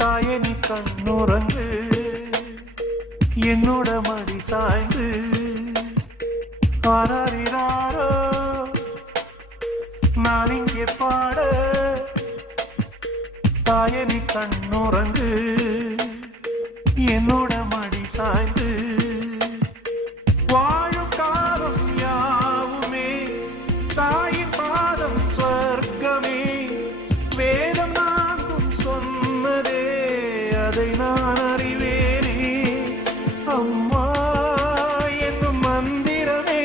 தாயே நீ கண்ணுறங்கு என்னோட மடி சாய்ந்து ஆராரிராரோ நான் இங்கே பாட தாயே நீ கண்ணுறங்கு என்னோட மடி சாய்ந்து வாழும் காலம் யாவுமே தாயின் பாதம் சொர்க்கமே வேதம் நான்கும் சொன்னதே அதை நான் அறிவேனே அம்மா என்னும் மந்திரமே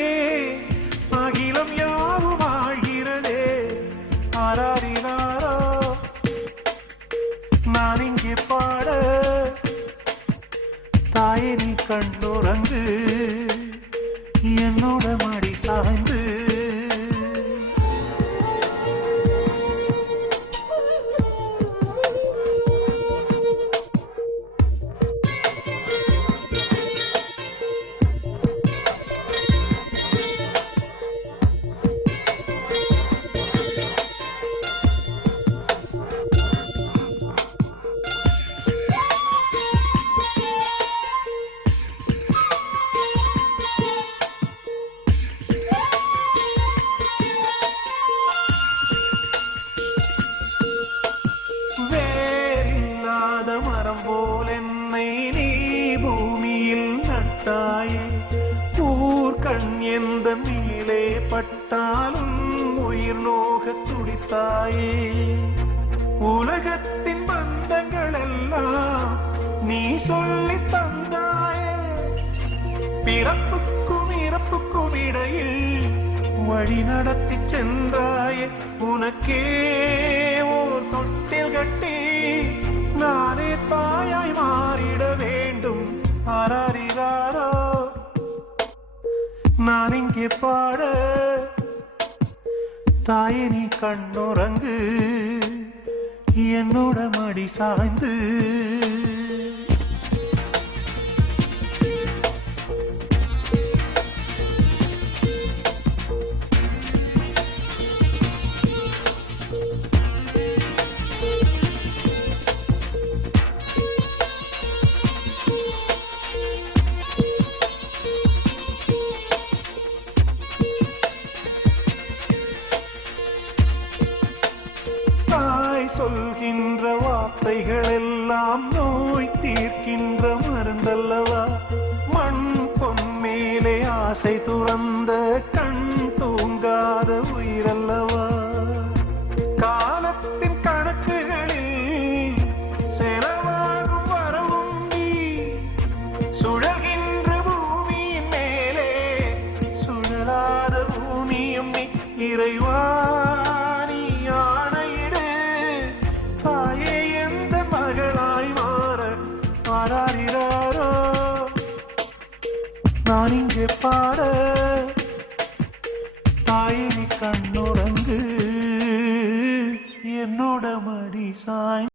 அகிலம் யாவும் ஆழ்கிறதே ஆராரினாரோ நான் இங்கே பாட தாயே நீ கண்ணுறங்கு என்னோட மடி சாய்ந்து மரம் போல் என்னை நீ பூமியில் நட்டாயே ஊர்கண் எந்த மேலே பட்டாலும் உயிர் நோக துடித்தாயே உலகத்தின் பந்தங்கள் எல்லாம் நீ சொல்லி தந்தாயே பிறப்புக்கும் இறப்புக்கும் இடையில் வழி நடத்தி சென்றாயே உனக்கே ஓர் தொட்டில் கட்டி நானே தாயாய் மாறிட வேண்டும் ஆராரிராரோ நான் இங்கே பாட தாயே நீ கண்ணுறங்கு என்னோட மடி சாய்ந்து சொல்கின்ற வார்த்தைகள் எல்லாம் நோய் தீர்க்கின்ற மருந்தல்லவா மண் பொன் மேலே ஆசை துறந்த கண் தூங்காத உயிரல்லவா காலத்தின் கணக்குகளில் செலவாகும் வரவும் நீ சுழல்கின்ற பூமியின் மேலே சுழலாத பூமியும் நீ இறைவா நான் இங்கே பாட தாயே நீ கண்ணுறங்கு என்னோட மடி சாய்